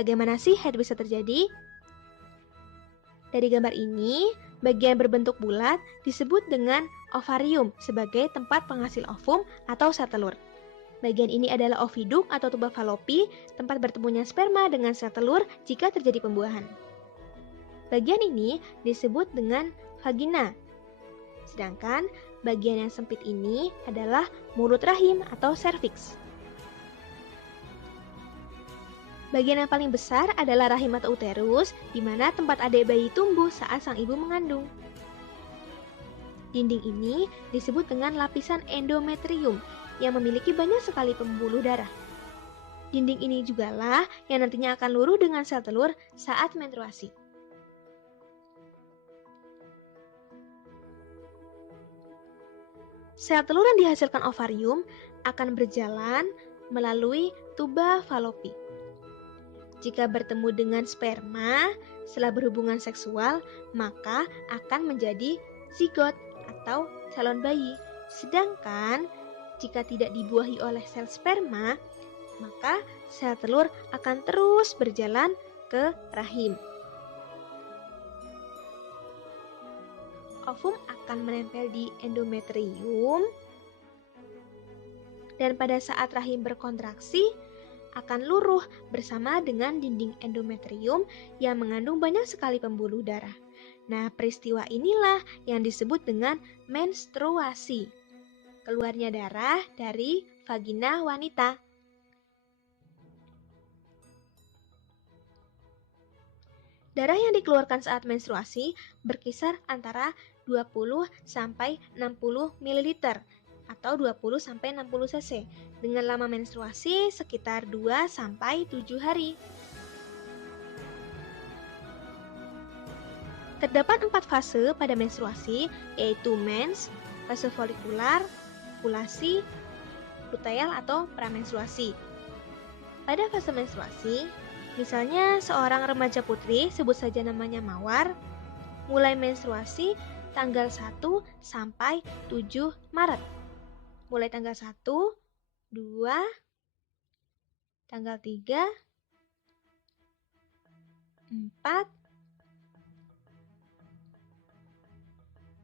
bagaimana sih haid bisa terjadi? Dari gambar ini, bagian berbentuk bulat disebut dengan ovarium sebagai tempat penghasil ovum atau sel telur. Bagian ini adalah oviduk atau tuba falopi, tempat bertemunya sperma dengan sel telur jika terjadi pembuahan. Bagian ini disebut dengan vagina. Sedangkan bagian yang sempit ini adalah mulut rahim atau serviks. Bagian yang paling besar adalah rahim atau uterus, di mana tempat adik bayi tumbuh saat sang ibu mengandung. Dinding ini disebut dengan lapisan endometrium yang memiliki banyak sekali pembuluh darah. Dinding ini jugalah yang nantinya akan luruh dengan sel telur saat menstruasi. Sel telur yang dihasilkan ovarium akan berjalan melalui tuba falopi. Jika bertemu dengan sperma setelah berhubungan seksual, maka akan menjadi zigot atau calon bayi. Sedangkan jika tidak dibuahi oleh sel sperma, maka sel telur akan terus berjalan ke rahim. Ovum akan menempel di endometrium, dan pada saat rahim berkontraksi, akan luruh bersama dengan dinding endometrium yang mengandung banyak sekali pembuluh darah. Nah, peristiwa inilah yang disebut dengan menstruasi. Keluarnya darah dari vagina wanita. Darah yang dikeluarkan saat menstruasi berkisar antara 20 sampai 60 ml atau 20 sampai 60 cc dengan lama menstruasi sekitar 2 sampai 7 hari. Terdapat 4 fase pada menstruasi, yaitu mens, fase folikular, ovulasi, luteal atau pramenstruasi. Pada fase menstruasi, misalnya seorang remaja putri, sebut saja namanya Mawar, mulai menstruasi tanggal 1 sampai 7 Maret. Mulai tanggal 1, 2, tanggal 3, 4,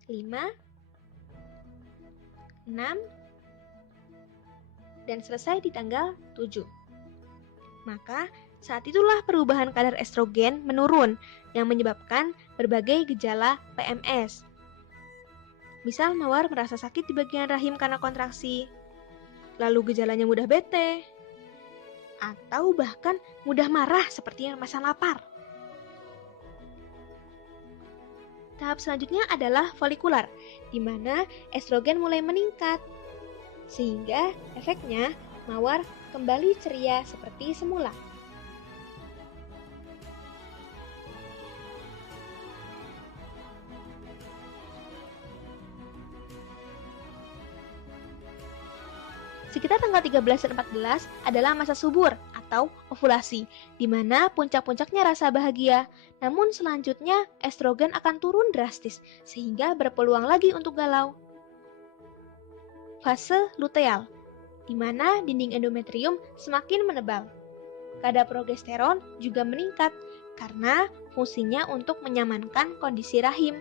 5, 6, dan selesai di tanggal 7. Maka saat itulah perubahan kadar estrogen menurun yang menyebabkan berbagai gejala PMS. Misal Mawar merasa sakit di bagian rahim karena kontraksi, lalu gejalanya mudah bete, atau bahkan mudah marah seperti rasa lapar. Tahap selanjutnya adalah folikular, di mana estrogen mulai meningkat, sehingga efeknya Mawar kembali ceria seperti semula. Sekitar tanggal 13 dan 14 adalah masa subur atau ovulasi, di mana puncak-puncaknya rasa bahagia. Namun selanjutnya estrogen akan turun drastis, sehingga berpeluang lagi untuk galau. Fase luteal, di mana dinding endometrium semakin menebal. Kadar progesteron juga meningkat, karena fungsinya untuk menyamankan kondisi rahim.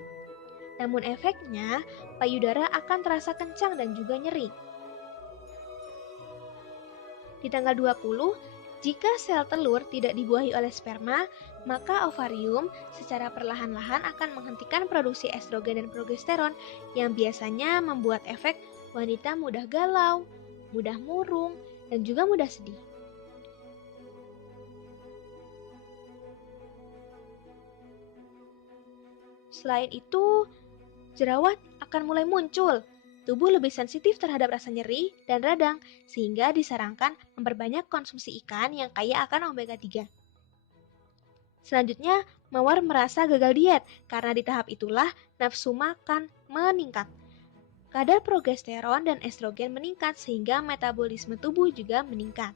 Namun efeknya, payudara akan terasa kencang dan juga nyeri. Di tanggal 20, jika sel telur tidak dibuahi oleh sperma, maka ovarium secara perlahan-lahan akan menghentikan produksi estrogen dan progesteron yang biasanya membuat efek wanita mudah galau, mudah murung, dan juga mudah sedih. Selain itu, jerawat akan mulai muncul. Tubuh lebih sensitif terhadap rasa nyeri dan radang, sehingga disarankan memperbanyak konsumsi ikan yang kaya akan omega 3. Selanjutnya, Mawar merasa gagal diet karena di tahap itulah nafsu makan meningkat. Kadar progesteron dan estrogen meningkat sehingga metabolisme tubuh juga meningkat.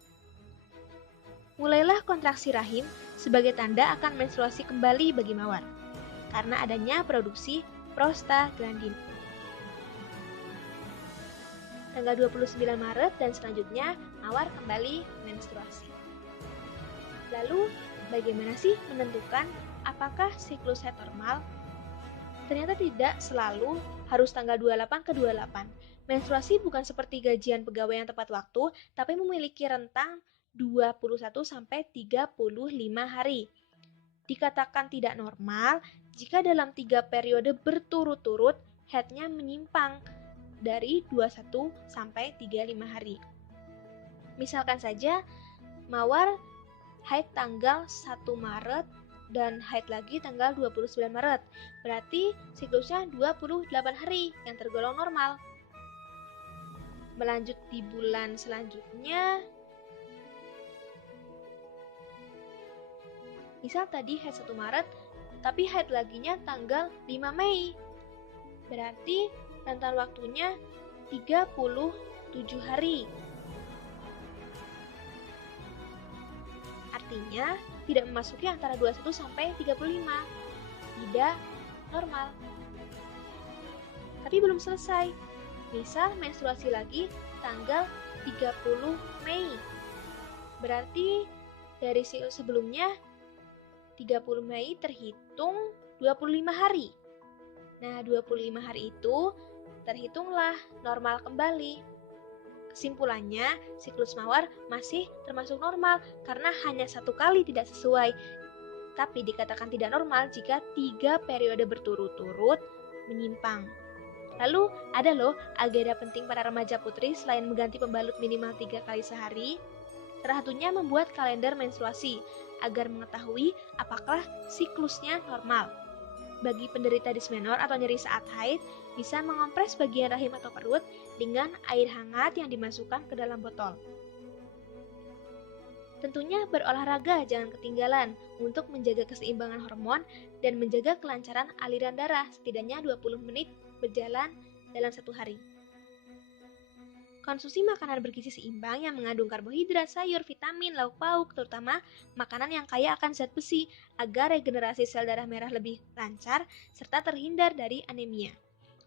Mulailah kontraksi rahim sebagai tanda akan menstruasi kembali bagi Mawar, karena adanya produksi prostaglandin. Tanggal 29 Maret dan selanjutnya Mawar kembali menstruasi. Lalu Bagaimana sih menentukan apakah siklus haid normal? Ternyata tidak selalu harus tanggal 28 ke 28. Menstruasi bukan seperti gajian pegawai yang tepat waktu, tapi memiliki rentang 21 sampai 35 hari. Dikatakan tidak normal jika dalam 3 periode berturut-turut haidnya menyimpang dari 21 sampai 35 hari. Misalkan saja, Mawar haid tanggal 1 Maret dan haid lagi tanggal 29 Maret. Berarti siklusnya 28 hari yang tergolong normal. Melanjut di bulan selanjutnya, misal tadi haid 1 Maret, tapi haid laginya tanggal 5 Mei. Berarti rentan waktunya 37 hari. Artinya tidak memasuki antara 21 sampai 35. Tidak normal. Tapi belum selesai. Misal menstruasi lagi tanggal 30 Mei. Berarti dari siklus sebelumnya 30 Mei terhitung 25 hari. Nah, 25 hari itu terhitunglah normal kembali. Kesimpulannya, siklus Mawar masih termasuk normal karena hanya 1 kali tidak sesuai. Tapi dikatakan tidak normal jika 3 periode berturut-turut menyimpang. Lalu ada loh agenda penting para remaja putri selain mengganti pembalut minimal 3 kali sehari. Salah satunya membuat kalender menstruasi agar mengetahui apakah siklusnya normal. Bagi penderita dismenor atau nyeri saat haid, bisa mengompres bagian rahim atau perut dengan air hangat yang dimasukkan ke dalam botol. Tentunya berolahraga jangan ketinggalan untuk menjaga keseimbangan hormon dan menjaga kelancaran aliran darah setidaknya 20 menit berjalan dalam 1 hari. Konsumsi makanan bergizi seimbang yang mengandung karbohidrat, sayur, vitamin, lauk pauk, terutama makanan yang kaya akan zat besi agar regenerasi sel darah merah lebih lancar serta terhindar dari anemia.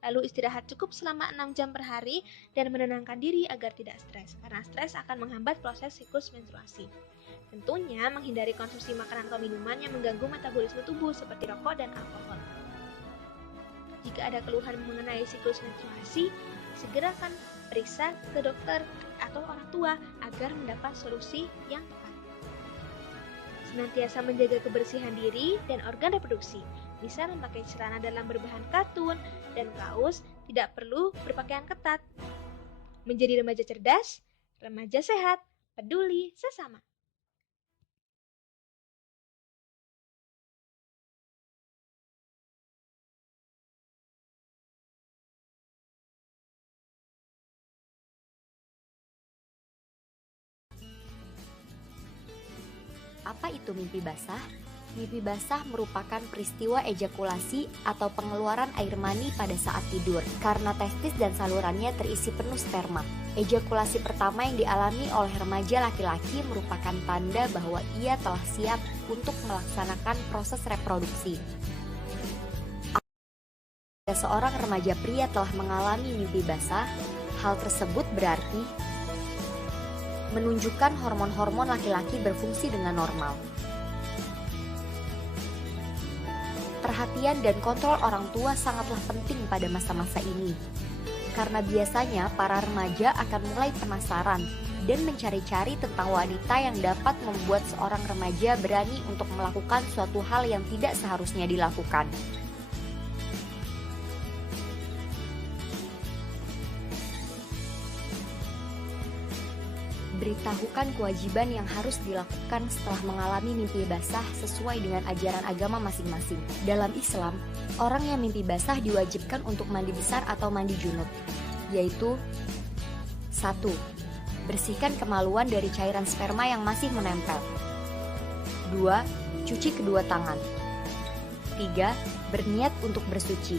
Lalu istirahat cukup selama 6 jam per hari dan menenangkan diri agar tidak stres, karena stres akan menghambat proses siklus menstruasi. Tentunya menghindari konsumsi makanan atau minuman yang mengganggu metabolisme tubuh seperti rokok dan alkohol. Jika ada keluhan mengenai siklus menstruasi, segerakan periksa ke dokter atau orang tua agar mendapat solusi yang tepat. Senantiasa menjaga kebersihan diri dan organ reproduksi. Misal memakai celana dalam berbahan katun dan kaos, tidak perlu berpakaian ketat. Menjadi remaja cerdas, remaja sehat, peduli sesama. Apa itu mimpi basah? Mimpi basah merupakan peristiwa ejakulasi atau pengeluaran air mani pada saat tidur karena testis dan salurannya terisi penuh sperma. Ejakulasi pertama yang dialami oleh remaja laki-laki merupakan tanda bahwa ia telah siap untuk melaksanakan proses reproduksi. Jika seorang remaja pria telah mengalami mimpi basah, hal tersebut berarti menunjukkan hormon-hormon laki-laki berfungsi dengan normal. Perhatian dan kontrol orang tua sangatlah penting pada masa-masa ini, karena biasanya para remaja akan mulai penasaran dan mencari-cari tentang wanita yang dapat membuat seorang remaja berani untuk melakukan suatu hal yang tidak seharusnya dilakukan. Beritahukan kewajiban yang harus dilakukan setelah mengalami mimpi basah sesuai dengan ajaran agama masing-masing. Dalam Islam, orang yang mimpi basah diwajibkan untuk mandi besar atau mandi junub, yaitu 1. Bersihkan kemaluan dari cairan sperma yang masih menempel. 2. Cuci kedua tangan. 3. Berniat untuk bersuci.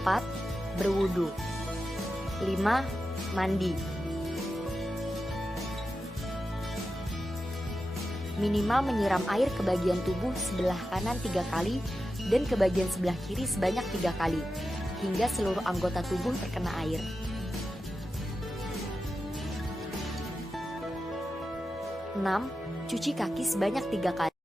4. Berwudu. 5. Mandi. Minimal menyiram air ke bagian tubuh sebelah kanan 3 kali dan ke bagian sebelah kiri sebanyak 3 kali, hingga seluruh anggota tubuh terkena air. 6. Cuci kaki sebanyak 3 kali.